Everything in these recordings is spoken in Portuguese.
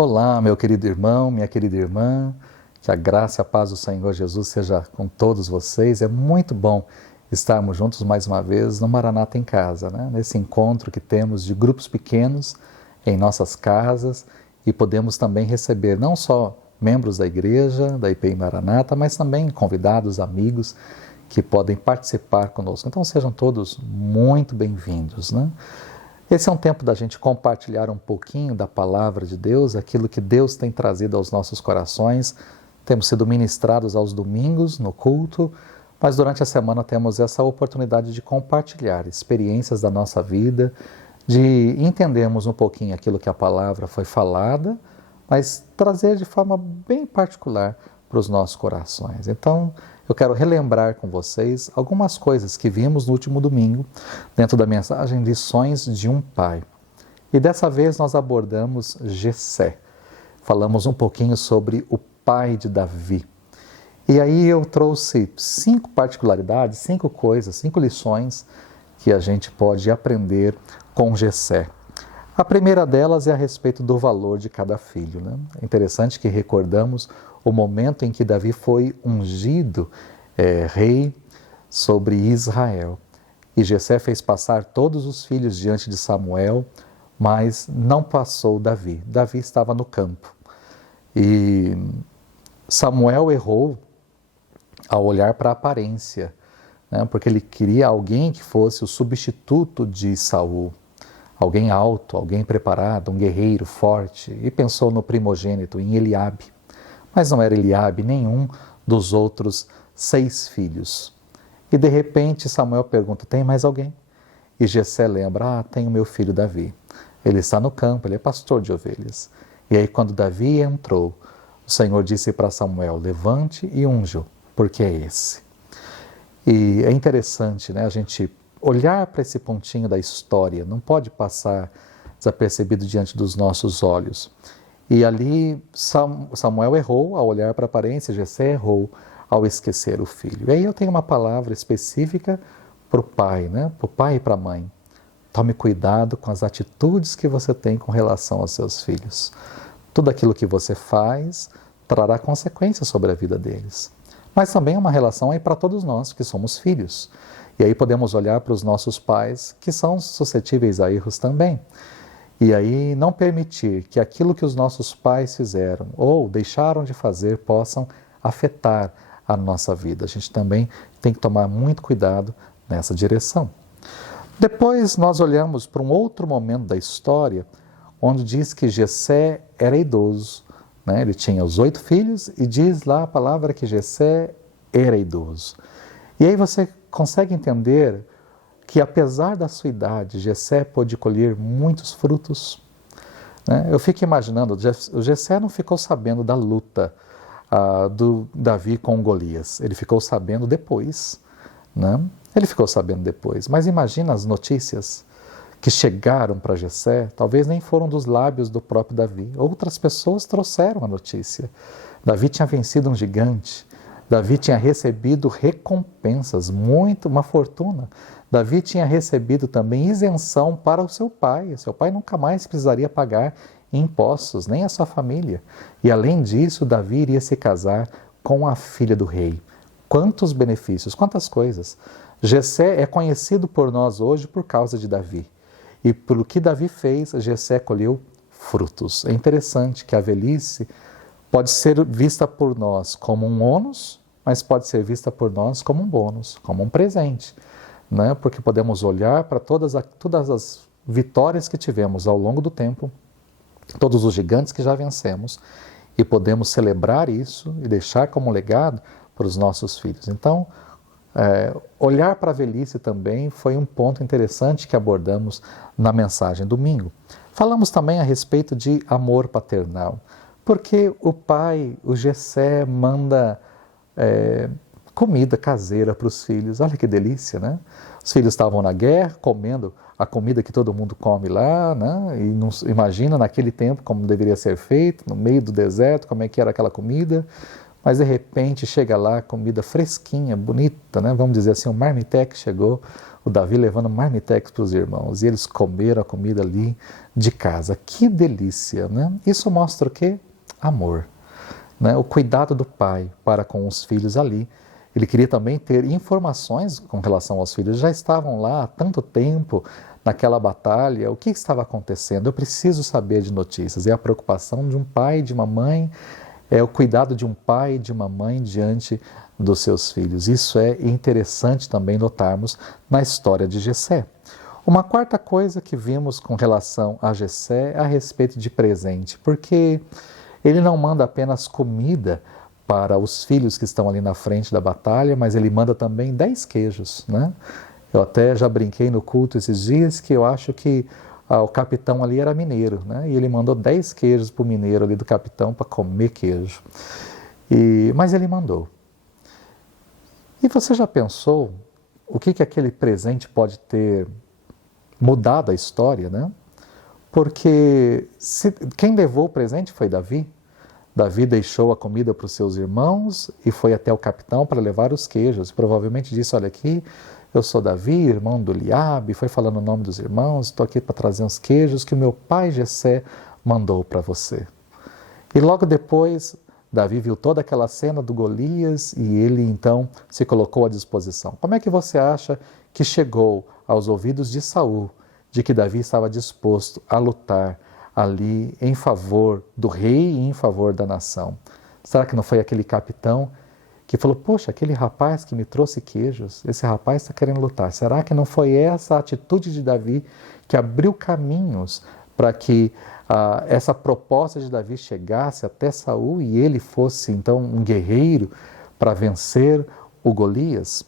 Olá, meu querido irmão, minha querida irmã, que a graça e a paz do Senhor Jesus seja com todos vocês. É muito bom estarmos juntos mais uma vez no Maranata em Casa, né? Nesse encontro que temos de grupos pequenos em nossas casas e podemos também receber não só membros da igreja, da IPI Maranata, mas também convidados, amigos que podem participar conosco. Então sejam todos muito bem-vindos, né? Esse é um tempo da gente compartilhar um pouquinho da palavra de Deus, aquilo que Deus tem trazido aos nossos corações. Temos sido ministrados aos domingos no culto, mas durante a semana temos essa oportunidade de compartilhar experiências da nossa vida, de entendermos um pouquinho aquilo que a palavra foi falada, mas trazer de forma bem particular para os nossos corações. Então, eu quero relembrar com vocês algumas coisas que vimos no último domingo, dentro da mensagem Lições de um Pai. E dessa vez nós abordamos Jessé. Falamos um pouquinho sobre o pai de Davi. E aí eu trouxe 5 particularidades, 5 coisas, 5 lições que a gente pode aprender com Jessé. A primeira delas é a respeito do valor de cada filho, né? É interessante que recordamos o momento em que Davi foi ungido rei sobre Israel. E Jessé fez passar todos os filhos diante de Samuel, mas não passou Davi. Davi estava no campo. E Samuel errou ao olhar para a aparência, né? Porque ele queria alguém que fosse o substituto de Saul. Alguém alto, alguém preparado, um guerreiro forte, e pensou no primogênito, em Eliabe. Mas não era Eliabe nenhum dos outros 6 filhos. E de repente Samuel pergunta, tem mais alguém? E Jessé lembra, tem o meu filho Davi. Ele está no campo, ele é pastor de ovelhas. E aí quando Davi entrou, o Senhor disse para Samuel, levante e unja-o, porque é esse. E é interessante, né, a gente olhar para esse pontinho da história, não pode passar desapercebido diante dos nossos olhos. E ali Samuel errou ao olhar para a aparência, Jessé errou ao esquecer o filho. E aí eu tenho uma palavra específica para o pai, né? Para o pai e para a mãe. Tome cuidado com as atitudes que você tem com relação aos seus filhos. Tudo aquilo que você faz trará consequências sobre a vida deles. Mas também é uma relação aí para todos nós que somos filhos. E aí podemos olhar para os nossos pais que são suscetíveis a erros também. E aí não permitir que aquilo que os nossos pais fizeram ou deixaram de fazer possam afetar a nossa vida. A gente também tem que tomar muito cuidado nessa direção. Depois nós olhamos para um outro momento da história, onde diz que Jessé era idoso, né? Ele tinha os 8 filhos e diz lá a palavra que Jessé era idoso. E aí você consegue entender que apesar da sua idade, Jessé pôde colher muitos frutos, né? Eu fico imaginando, o Jessé não ficou sabendo da luta do Davi com Golias, ele ficou sabendo depois, né? Ele ficou sabendo depois, mas imagina as notícias que chegaram para Jessé, talvez nem foram dos lábios do próprio Davi, outras pessoas trouxeram a notícia. Davi tinha vencido um gigante, Davi tinha recebido recompensas, uma fortuna. Davi tinha recebido também isenção para o seu pai nunca mais precisaria pagar impostos, nem a sua família. E além disso, Davi iria se casar com a filha do rei. Quantos benefícios, quantas coisas. Jessé é conhecido por nós hoje por causa de Davi. E pelo que Davi fez, Jessé colheu frutos. É interessante que a velhice pode ser vista por nós como um ônus, mas pode ser vista por nós como um bônus, como um presente, né? Porque podemos olhar para todas as vitórias que tivemos ao longo do tempo, todos os gigantes que já vencemos, e podemos celebrar isso e deixar como legado para os nossos filhos. Então, olhar para a velhice também foi um ponto interessante que abordamos na mensagem domingo. Falamos também a respeito de amor paternal, porque o pai, o Jessé, manda comida caseira para os filhos. Olha que delícia, né? Os filhos estavam na guerra, comendo a comida que todo mundo come lá, né? E não imagina naquele tempo como deveria ser feito, no meio do deserto, como é que era aquela comida. Mas de repente chega lá comida fresquinha, bonita, né? Vamos dizer assim, um marmitex chegou o Davi levando marmitex para os irmãos, e eles comeram a comida ali de casa. Que delícia, né? Isso mostra o quê? Amor, né? O cuidado do pai para com os filhos ali. Ele queria também ter informações com relação aos filhos. Já estavam lá há tanto tempo naquela batalha. O que estava acontecendo? Eu preciso saber de notícias. É a preocupação de um pai e de uma mãe, é o cuidado de um pai e de uma mãe diante dos seus filhos. Isso é interessante também notarmos na história de Jessé. Uma quarta coisa que vimos com relação a Jessé é a respeito de presente, porque ele não manda apenas comida para os filhos que estão ali na frente da batalha, mas ele manda também 10 queijos, né? Eu até já brinquei no culto esses dias que eu acho que o capitão ali era mineiro, né? E ele mandou 10 queijos para o mineiro ali do capitão para comer queijo. Mas ele mandou. E você já pensou o que aquele presente pode ter mudado a história, né? Porque quem levou o presente foi Davi. Davi deixou a comida para os seus irmãos e foi até o capitão para levar os queijos. Provavelmente disse, olha aqui, eu sou Davi, irmão do Eliabe, foi falando o nome dos irmãos, estou aqui para trazer uns queijos que o meu pai Jessé mandou para você. E logo depois, Davi viu toda aquela cena do Golias e ele então se colocou à disposição. Como é que você acha que chegou aos ouvidos de Saul de que Davi estava disposto a lutar ali em favor do rei e em favor da nação? Será que não foi aquele capitão que falou, poxa, aquele rapaz que me trouxe queijos, esse rapaz está querendo lutar. Será que não foi essa atitude de Davi que abriu caminhos para que essa proposta de Davi chegasse até Saul e ele fosse então um guerreiro para vencer o Golias?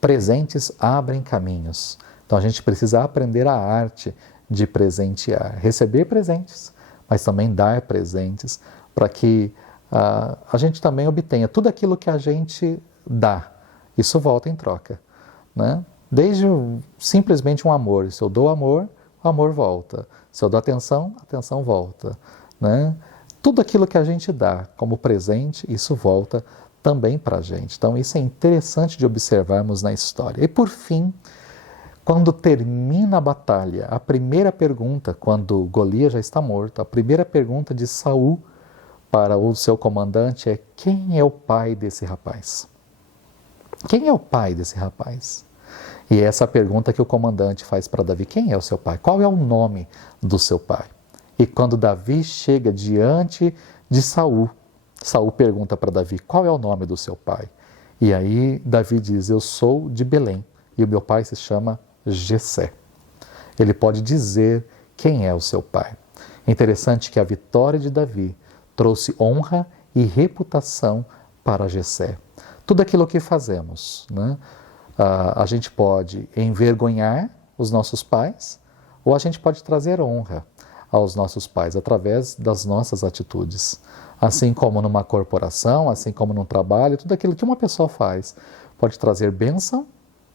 Presentes abrem caminhos. Então a gente precisa aprender a arte de presentear, receber presentes, mas também dar presentes para que a gente também obtenha tudo aquilo que a gente dá. Isso volta em troca, né? Desde simplesmente um amor. Se eu dou amor, o amor volta. Se eu dou atenção, a atenção volta, né? Tudo aquilo que a gente dá como presente, isso volta também para a gente. Então isso é interessante de observarmos na história. E por fim, quando termina a batalha, a primeira pergunta, quando Golias já está morto, a primeira pergunta de Saul para o seu comandante é: quem é o pai desse rapaz? Quem é o pai desse rapaz? E é essa pergunta que o comandante faz para Davi: quem é o seu pai? Qual é o nome do seu pai? E quando Davi chega diante de Saul, Saul pergunta para Davi: qual é o nome do seu pai? E aí Davi diz: eu sou de Belém e o meu pai se chama Jessé. Ele pode dizer quem é o seu pai. É interessante que a vitória de Davi trouxe honra e reputação para Jessé. Tudo aquilo que fazemos, né? A gente pode envergonhar os nossos pais ou a gente pode trazer honra aos nossos pais através das nossas atitudes. Assim como numa corporação, assim como num trabalho, tudo aquilo que uma pessoa faz pode trazer bênção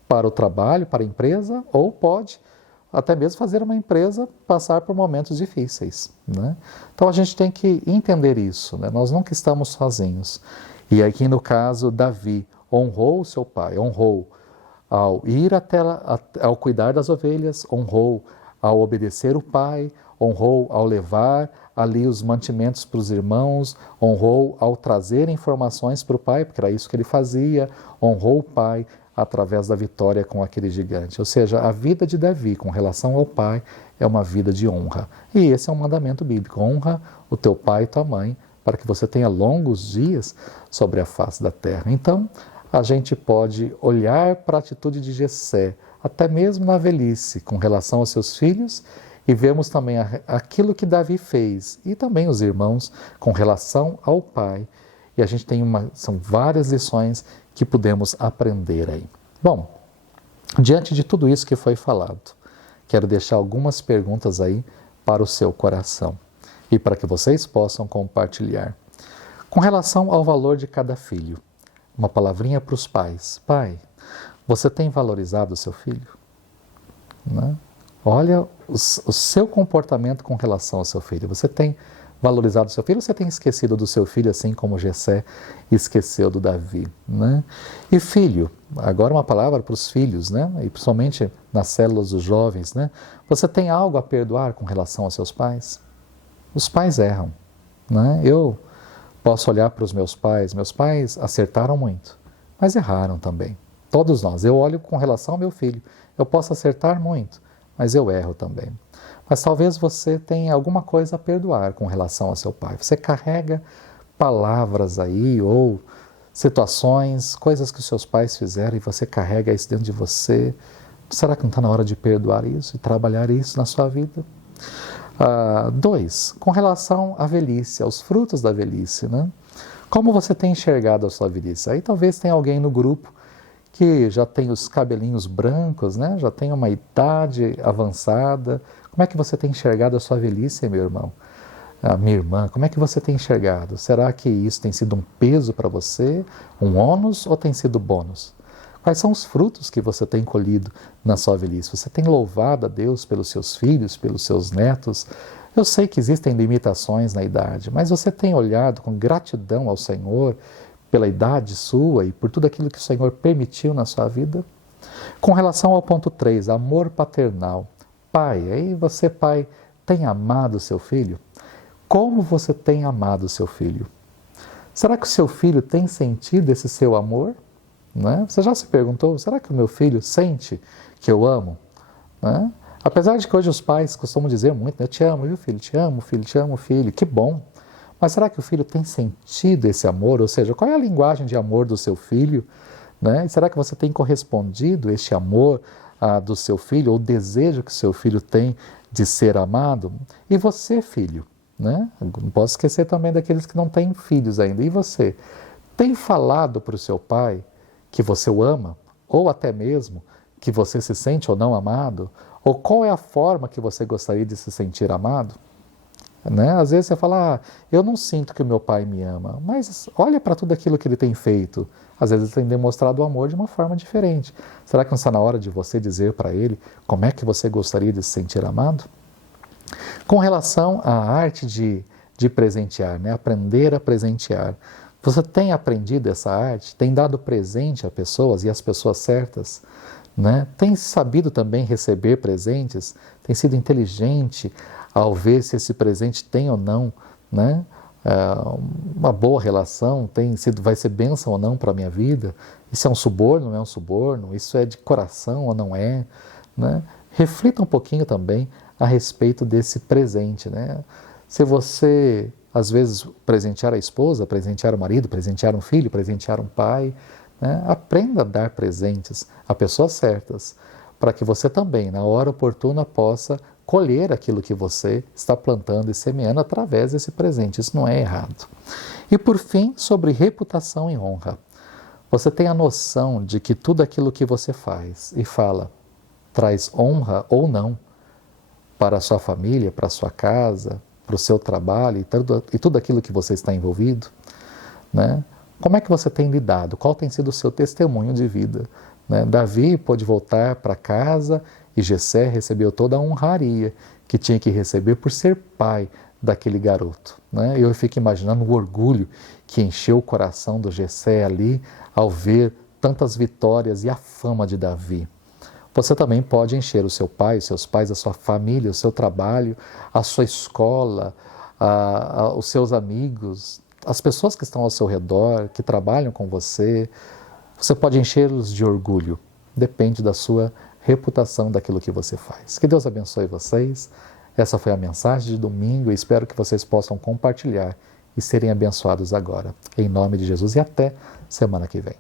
para o trabalho, para a empresa, ou pode até mesmo fazer uma empresa passar por momentos difíceis, né? Então a gente tem que entender isso, né? Nós nunca estamos sozinhos. E aqui no caso, Davi honrou o seu pai, honrou ao ir ao cuidar das ovelhas, honrou ao obedecer o pai, honrou ao levar ali os mantimentos para os irmãos, honrou ao trazer informações para o pai, porque era isso que ele fazia, honrou o pai através da vitória com aquele gigante. Ou seja, a vida de Davi com relação ao pai é uma vida de honra. E esse é um mandamento bíblico: honra o teu pai e tua mãe, para que você tenha longos dias sobre a face da terra. Então, a gente pode olhar para a atitude de Jessé, até mesmo na velhice, com relação aos seus filhos, e vemos também aquilo que Davi fez, e também os irmãos, com relação ao pai. E a gente tem são várias lições que podemos aprender aí. Bom, diante de tudo isso que foi falado, quero deixar algumas perguntas aí para o seu coração e para que vocês possam compartilhar. Com relação ao valor de cada filho, uma palavrinha para os pais. Pai, você tem valorizado o seu filho? Né? Olha o seu comportamento com relação ao seu filho. Você tem valorizado o seu filho, ou você tem esquecido do seu filho, assim como Jessé esqueceu do Davi, né? E filho, agora uma palavra para os filhos, né? E principalmente nas células dos jovens, né? Você tem algo a perdoar com relação aos seus pais? Os pais erram, né? Eu posso olhar para os meus pais acertaram muito, mas erraram também. Todos nós. Eu olho com relação ao meu filho, eu posso acertar muito, mas eu erro também. Mas talvez você tenha alguma coisa a perdoar com relação ao seu pai. Você carrega palavras aí ou situações, coisas que os seus pais fizeram e você carrega isso dentro de você. Será que não está na hora de perdoar isso e trabalhar isso na sua vida? 2, com relação à velhice, aos frutos da velhice, né? Como você tem enxergado a sua velhice? Aí talvez tenha alguém no grupo que já tem os cabelinhos brancos, né? Já tem uma idade avançada. Como é que você tem enxergado a sua velhice, meu irmão? Minha irmã, como é que você tem enxergado? Será que isso tem sido um peso para você, um ônus, ou tem sido bônus? Quais são os frutos que você tem colhido na sua velhice? Você tem louvado a Deus pelos seus filhos, pelos seus netos? Eu sei que existem limitações na idade, mas você tem olhado com gratidão ao Senhor pela idade sua e por tudo aquilo que o Senhor permitiu na sua vida? Com relação ao ponto 3, amor paternal. Pai, aí você, pai, tem amado o seu filho? Como você tem amado o seu filho? Será que o seu filho tem sentido esse seu amor? Né? Você já se perguntou, será que o meu filho sente que eu amo? Né? Apesar de que hoje os pais costumam dizer muito, né? Eu te amo, viu, filho? Te amo, filho, te amo, filho. Que bom. Mas será que o filho tem sentido esse amor? Ou seja, qual é a linguagem de amor do seu filho? Né? E será que você tem correspondido este amor do seu filho, ou o desejo que seu filho tem de ser amado? E você, filho? Né? Não posso esquecer também daqueles que não têm filhos ainda. E você? Tem falado para o seu pai que você o ama? Ou até mesmo que você se sente ou não amado? Ou qual é a forma que você gostaria de se sentir amado? Né? Às vezes você fala, eu não sinto que o meu pai me ama, mas olha para tudo aquilo que ele tem feito. Às vezes ele tem demonstrado o amor de uma forma diferente. Será que não está na hora de você dizer para ele como é que você gostaria de se sentir amado? Com relação à arte de presentear, né? Aprender a presentear. Você tem aprendido essa arte? Tem dado presente a pessoas e às pessoas certas? Né? Tem sabido também receber presentes? Tem sido inteligente ao ver se esse presente tem ou não, né? Uma boa relação, vai ser bênção ou não para a minha vida? Isso é um suborno, não é um suborno? Isso é de coração ou não é? Né? Reflita um pouquinho também a respeito desse presente, né? Se você, às vezes, presentear a esposa, presentear o marido, presentear um filho, presentear um pai, né? Aprenda a dar presentes a pessoas certas, para que você também, na hora oportuna, possa colher aquilo que você está plantando e semeando através desse presente. Isso não é errado. E por fim, sobre reputação e honra. Você tem a noção de que tudo aquilo que você faz e fala traz honra ou não para a sua família, para a sua casa, para o seu trabalho e tudo aquilo que você está envolvido? Né? Como é que você tem lidado? Qual tem sido o seu testemunho de vida? Né? Davi pôde voltar para casa e Jessé recebeu toda a honraria que tinha que receber por ser pai daquele garoto. Né? Eu fico imaginando o orgulho que encheu o coração do Jessé ali ao ver tantas vitórias e a fama de Davi. Você também pode encher o seu pai, os seus pais, a sua família, o seu trabalho, a sua escola, os seus amigos, as pessoas que estão ao seu redor, que trabalham com você. Você pode enchê-los de orgulho. Depende da sua reputação, daquilo que você faz. Que Deus abençoe vocês. Essa foi a mensagem de domingo e espero que vocês possam compartilhar e serem abençoados agora. Em nome de Jesus e até semana que vem.